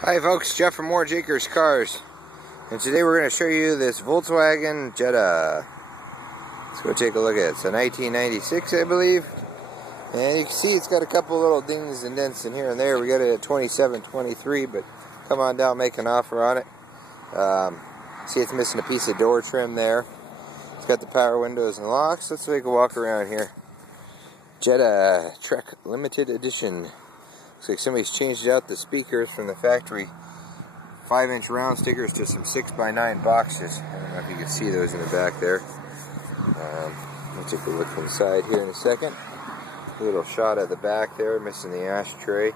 Hi folks, Jeff from More Jakers Cars, and today we're going to show you this Volkswagen Jetta. Let's go take a look at it. It's a 1996, I believe, and you can see it's got a couple little dings and dents in here and there. We got it at 2723, but come on down, make an offer on it. See, it's missing a piece of door trim there. It's got the power windows and locks. Let's take a walk around here. Jetta Trek Limited Edition. Looks like somebody's changed out the speakers from the factory 5-inch round stickers to some 6x9 boxes. I don't know if you can see those in the back there. We'll take a look inside here in a second. A little shot at the back there, missing the ashtray.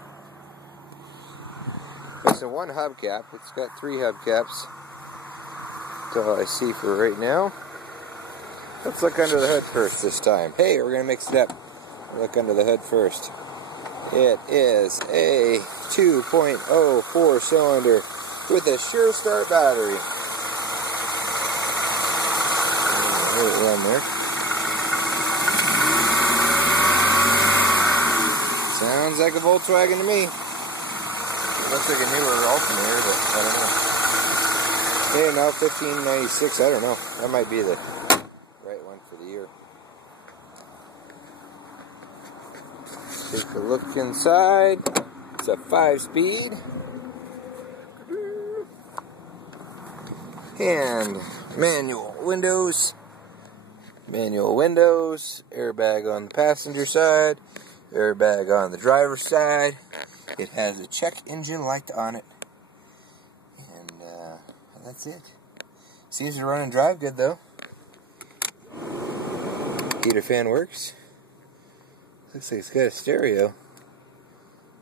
Missing one hubcap. It's got 3 hubcaps. That's all I see for right now. Let's look under the hood first this time. Hey, we're going to mix it up. Look under the hood first. It is a 2.04 cylinder with a Sure Start battery. Run there. Sounds like a Volkswagen to me. It looks like a newer alternator, but I don't know. Yeah, now 1596. I don't know. That might be the right one for the year. Take a look inside. It's a 5-speed. And manual windows. Manual windows. Airbag on the passenger side. Airbag on the driver's side. It has a check engine light on it. And that's it. Seems to run and drive good though. Heater fan works. Looks like it's got a stereo.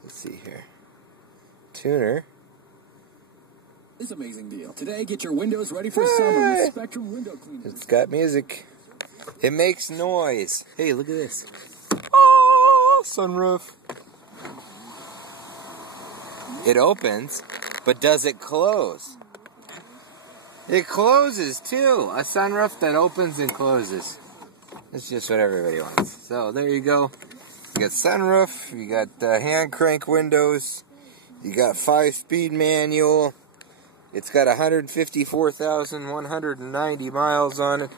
Let's see here. Tuner. This amazing deal. Today, get your windows ready for summer with Spectrum window cleaners. It's got music. It makes noise. Hey, look at this. Oh, sunroof. It opens, but does it close? It closes too. A sunroof that opens and closes. It's just what everybody wants. So there you go. You got sunroof, you got hand crank windows, you got 5-speed manual. It's got 154,190 miles on it.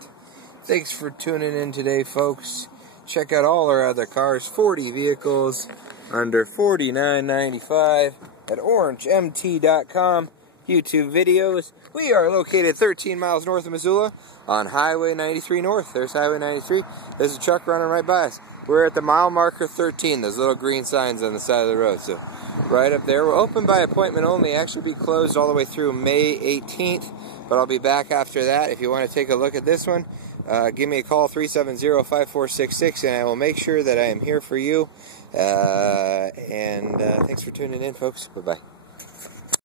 Thanks for tuning in today, folks. Check out all our other cars, 40 vehicles under $49.95 at orangemt.com. YouTube videos. We are located 13 miles north of Missoula on Highway 93 North. There's Highway 93. There's a truck running right by us. We're at the mile marker 13, those little green signs on the side of the road. So right up there. We're open by appointment only. Actually be closed all the way through May 18th, but I'll be back after that. If you want to take a look at this one, give me a call, 370-5466, and I will make sure that I am here for you. Thanks for tuning in, folks. Bye-bye.